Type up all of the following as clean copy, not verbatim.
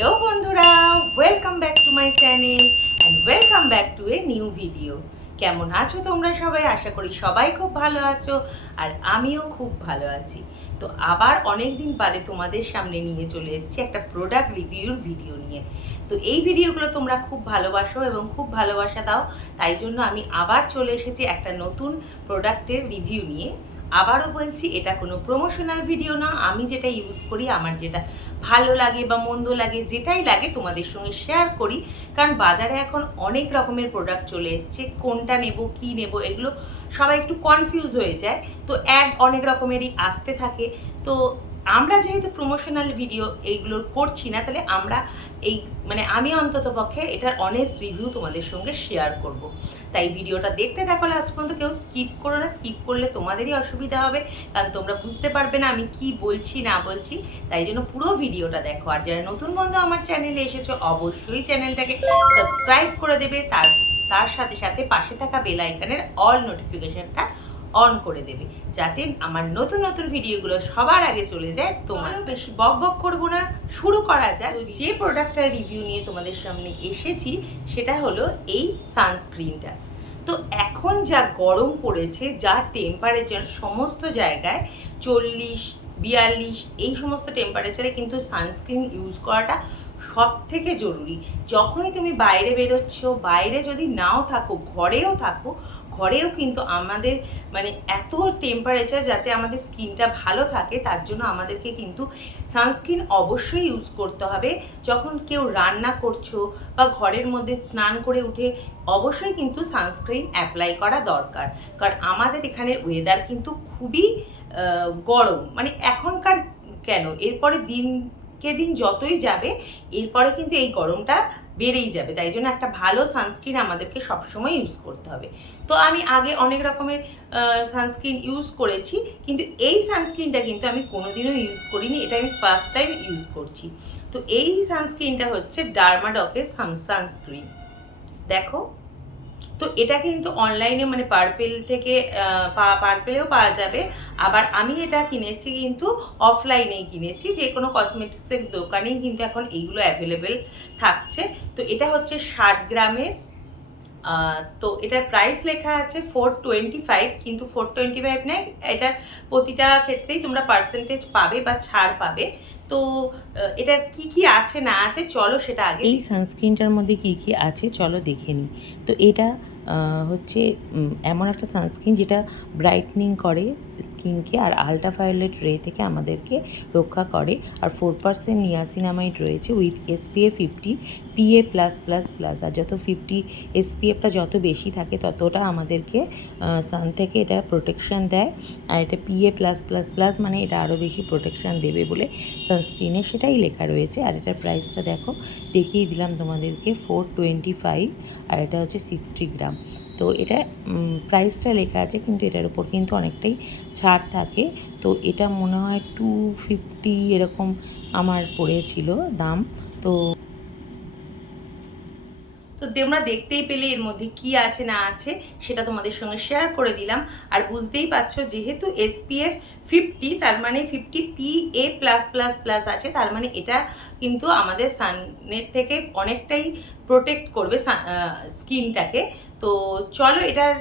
Hello বন্ধুরা, welcome back to my channel and welcome back to a new video. কেমন আছো তোমরা সবাই? আশা করি সবাই খুব ভালো আছো আর আমিও খুব ভালো আছি। তো আবার অনেক দিন বাদে তোমাদের সামনে নিয়ে চলে এসেছি একটা প্রোডাক্ট রিভিউর ভিডিও নিয়ে। তো এই ভিডিওগুলো তোমরা খুব ভালোবাসো এবং খুব ভালোবাসা দাও, তাই জন্য আমি আবার চলে এসেছি একটা নতুন প্রোডাক্টের রিভিউ নিয়ে। আবারও বলছি, এটা কোনো প্রমোশনাল ভিডিও না, আমি যেটা ইউজ করি, আমার যেটা ভালো লাগে বা মন্দ লাগে, যেটাই লাগে তোমাদের সঙ্গে শেয়ার করি। কারণ বাজারে এখন অনেক রকমের প্রোডাক্ট চলে এসছে, কোনটা নেব কি নেব এগুলো সবাই একটু কনফিউজ হয়ে যায়। তো অ্যাড অনেক রকমেরই আসতে থাকে। তো আমরা যেহেতু প্রমোশনাল ভিডিও এইগুলো করছি না, তাহলে আমরা এই আমি অন্তত পক্ষে এটার অনেস্ট রিভিউ তোমাদের সঙ্গে শেয়ার করব। তাই ভিডিওটা দেখতে থাকো লাস্ট পর্যন্ত, কেউ স্কিপ করো না, স্কিপ করলে তোমাদেরই অসুবিধা হবে, কারণ তোমরা বুঝতে পারবে না আমি কি বলছি না বলছি। তাই জন্য পুরো ভিডিওটা দেখো। আর যারা নতুন বন্ধু আমার চ্যানেলে এসেছো, অবশ্যই চ্যানেলটাকে সাবস্ক্রাইব করে দেবে, তার সাথে সাথে পাশে থাকা বেল আইকনের অল নোটিফিকেশনটা অন করে দেবে, যাতে আমার নতুন নতুন ভিডিওগুলো সবার আগে চলে যায়। তোমারও বেশি বক বক করবো না, শুরু করা যাক। যে প্রোডাক্টটার রিভিউ নিয়ে তোমাদের সামনে এসেছি সেটা হলো এই সানস্ক্রিনটা। তো এখন যা গরম পড়েছে, যা টেম্পারেচার সমস্ত জায়গায় 40-42 এই সমস্ত টেম্পারেচারে কিন্তু সানস্ক্রিন ইউজ করাটা সব থেকে জরুরি। যখনই তুমি বাইরে বেরোচ্ছ, বাইরে যদি নাও থাকো, ঘরেও থাকো, ঘরেও কিন্তু আমাদের এত টেম্পারেচার, যাতে আমাদের স্কিনটা ভালো থাকে তার জন্য আমাদেরকে কিন্তু সানস্ক্রিন অবশ্যই ইউজ করতে হবে। যখন কেউ রান্না করছো বা ঘরের মধ্যে স্নান করে উঠে অবশ্যই কিন্তু সানস্ক্রিন অ্যাপ্লাই করা দরকার। কারণ আমাদের এখানের ওয়েদার কিন্তু খুবই গরম, এখনকার কেন, এরপরে দিনকে দিন যতই যাবে এরপরে কিন্তু এই গরমটা বেড়েই যাবে। তাই জন্য একটা ভালো সানস্ক্রিন আমাদেরকে সবসময় ইউজ করতে হবে। তো আমি আগে অনেক রকমের সানস্ক্রিন ইউজ করেছি, কিন্তু এই সানস্ক্রিনটা কিন্তু আমি কোনোদিনও ইউজ করিনি, এটা আমি ফার্স্ট টাইম ইউজ করছি। তো এই সানস্ক্রিনটা হচ্ছে ডার্মাডকের সানস্ক্রিন। দেখো, তো এটা কিন্তু অনলাইনে পার্পেল থেকে পার্পেলেও পাওয়া যাবে। আবার আমি এটা কিনেছি কিন্তু অফলাইনেই কিনেছি, যে কোনো কসমেটিক্সের দোকানেই কিন্তু এখন এইগুলো অ্যাভেলেবেল থাকছে। তো এটা হচ্ছে 60 গ্রামের। তো এটার প্রাইস লেখা আছে 425, কিন্তু 425 নয়, এটার প্রতিটা ক্ষেত্রেই তোমরা পার্সেন্টেজ পাবে বা ছাড় পাবে। তো এটার কি কি আছে না আছে চলো সেটা আগে। এই সানস্ক্রিনটার মধ্যে কি কি আছে চলো দেখে নিই। তো এটা হচ্ছে এমন একটা সানস্ক্রিন যেটা ব্রাইটনিং করে স্কিনকে, আর আল্ট্রাভায়োলেট রে থেকে আমাদেরকে রক্ষা করে। আর 4% নিয়াসিনামাইড রয়েছে উইথ SPF 50 PA+++। আর যত 50 SPFটা যত বেশি থাকে ততটা আমাদেরকে সান থেকে এটা প্রোটেকশান দেয়। আর এটা PA+++, মানে এটা আরও বেশি প্রোটেকশান দেবে বলে সানস্ক্রিনে সেটাই লেখা রয়েছে। আর এটার প্রাইসটা দেখো, দেখিয়ে দিলাম তোমাদেরকে, 425, আর এটা হচ্ছে 60 গ্রাম। তো এটা প্রাইসটা লেখা আছে, কিন্তু এটার উপর কিন্তু অনেকটাই ছাড় থাকে। তো এটা মনে হয় 250 এরকম আমার পড়েছিল দাম। তো তোমরা দেখতেই পেলে এর মধ্যে কি আছে না আছে, সেটা তোমাদের সঙ্গে শেয়ার করে দিলাম। আর বুঝতেই পারছো, যেহেতু SPF 50, তার মানে 50 PA+++ আছে, তার মানে এটা কিন্তু আমাদের সানের থেকে অনেকটাই প্রোটেক্ট করবে স্কিনটাকে। তো চলো এটার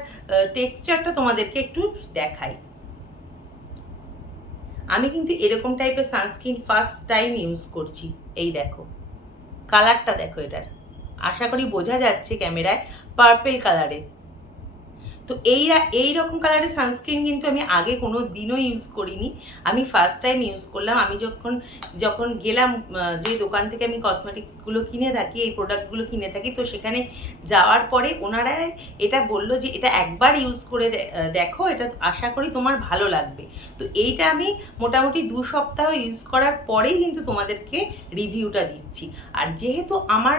টেক্সচারটা তোমাদেরকে একটু দেখাই। আমি কিন্তু এরকম টাইপের সানস্ক্রিন ফার্স্ট টাইম ইউজ করছি। এই দেখো, কালারটা দেখো এটার, আশা করি বোঝা যাচ্ছে ক্যামেরায়, পার্পেল কালারের। তো এই রকম কালারের সানস্ক্রিন কিন্তু আমি আগে কোনো দিনও ইউজ করিনি, আমি ফার্স্ট টাইম ইউজ করলাম। আমি যখন গেলাম, যে দোকান থেকে আমি কসমেটিক্সগুলো কিনে থাকি, এই প্রোডাক্টগুলো কিনে থাকি, তো সেখানে যাওয়ার পরে ওনারা এটা বললো যে এটা একবার ইউজ করে দেখো, এটা আশা করি তোমার ভালো লাগবে। তো এইটা আমি মোটামুটি 2 সপ্তাহ ইউজ করার পরেই কিন্তু তোমাদেরকে রিভিউটা দিচ্ছি। আর যেহেতু আমার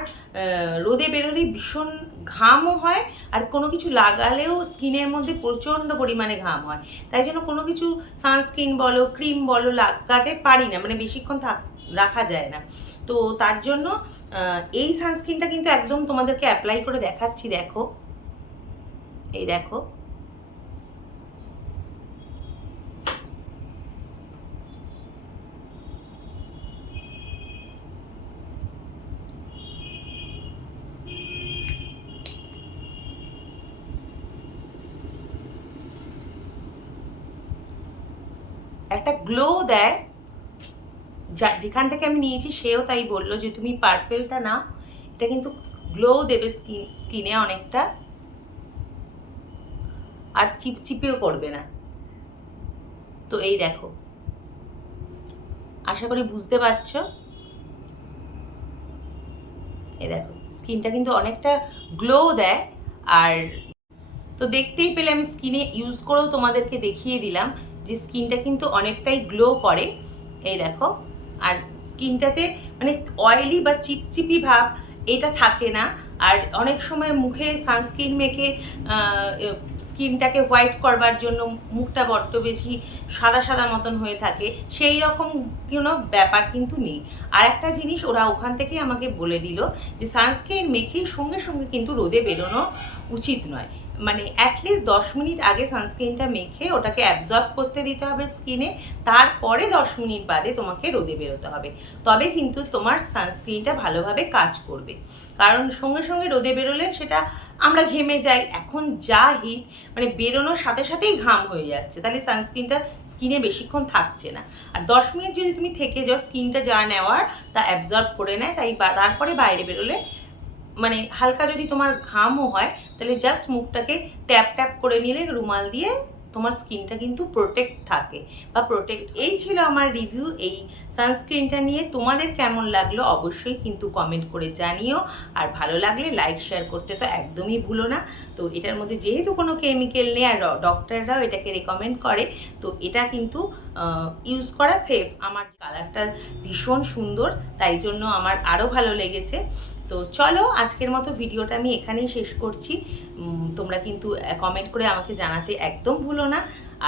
রোদে বেরোলেই ভীষণ ঘামও হয়, আর কোনো কিছু লাগালেও স্কিনের মধ্যে প্রচণ্ড পরিমাণে ঘাম হয়, তাই জন্য কোনো কিছু সানস্ক্রিন বলো, ক্রিম বলো, লাগাতে পারি না, বেশিক্ষণ রাখা যায় না। তো তার জন্য এই সানস্ক্রিনটা কিন্তু একদম তোমাদেরকে অ্যাপ্লাই করে দেখাচ্ছি। দেখো, এই দেখো, একটা গ্লো দেয়। যেখান থেকে আমি নিয়েছি সেও তাই বললো যে তুমি পার্পেলটা নাও, এটা কিন্তু গ্লো দেবে স্কিনে অনেকটা, আর চিপচিপেও করবে না। তো এই দেখো, আশা করি বুঝতে পারছো। এই দেখো স্কিনটা কিন্তু অনেকটা গ্লো দেয়। আর তো দেখতেই পেলে আমি স্কিনে ইউজ করেও তোমাদেরকে দেখিয়ে দিলাম যে স্কিনটা কিন্তু অনেকটাই গ্লো করে। এই দেখো, আর স্কিনটাতে মানে অয়েলি বা চিপচিপি ভাব এটা থাকে না। আর অনেক সময় মুখে সানস্ক্রিন মেখে স্কিনটাকে হোয়াইট করবার জন্য মুখটা বড্ড বেশি সাদা সাদা মতন হয়ে থাকে, সেই রকম কোনো ব্যাপার কিন্তু নেই। আর একটা জিনিস ওরা ওখান থেকে আমাকে বলে দিল যে সানস্ক্রিন মেখেই সঙ্গে সঙ্গে কিন্তু রোদে বেরোনো উচিত নয়, মানে অ্যাটলিস্ট 10 মিনিট আগে সানস্ক্রিনটা মেখে ওটাকে অ্যাবজর্ব করতে দিতে হবে স্কিনে, তারপরে 10 মিনিট বাদে তোমাকে রোদে বেরোতে হবে, তবে কিন্তু তোমার সানস্ক্রিনটা ভালোভাবে কাজ করবে। কারণ সঙ্গে সঙ্গে রোদে বেরোলে সেটা আমরা ঘেমে যাই, এখন যা হিট, মানে বেরোনোর সাথে সাথেই ঘাম হয়ে যাচ্ছে, তাহলে সানস্ক্রিনটা স্কিনে বেশিক্ষণ থাকছে না। আর 10 মিনিট যদি তুমি থেকে যাও, স্কিনটা যা নেওয়ার তা অ্যাবজর্ব করে নেয়, তাই তারপরে বাইরে বেরোলে মানে হালকা যদি তোমার ঘামও হয় তাহলে জাস্ট মুখটাকে ট্যাপ ট্যাপ করে নিলে রুমাল দিয়ে তোমার স্কিনটা কিন্তু প্রোটেক্ট থাকে বা প্রোটেক্ট। এই ছিল আমার রিভিউ এই সানস্ক্রিনটা নিয়ে। তোমাদের কেমন লাগলো অবশ্যই কিন্তু কমেন্ট করে জানিও, আর ভালো লাগলে লাইক শেয়ার করতে তো একদমই ভুলো না। তো এটার মধ্যে যেহেতু কোনো কেমিক্যাল নেই আর ডক্টররাও এটাকে রেকমেন্ড করে, তো এটা কিন্তু ইউজ করা সেফ। আমার কালারটা ভীষণ সুন্দর, তাই জন্য আমার আরও ভালো লেগেছে। তো চলো আজকের মতো ভিডিওটা আমি এখানেই শেষ করছি। তোমরা কিন্তু কমেন্ট করে আমাকে জানাতে একদম ভুলো না।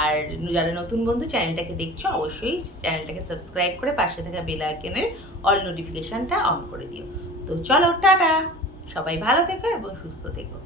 আর যারা নতুন বন্ধু চ্যানেলটাকে দেখছো, অবশ্যই চ্যানেলটাকে সাবস্ক্রাইব করে পাশে থাকা বেল আইকনের অল নোটিফিকেশানটা অন করে দিও। তো চলো টাটা, সবাই ভালো থেকো এবং সুস্থ থেকো।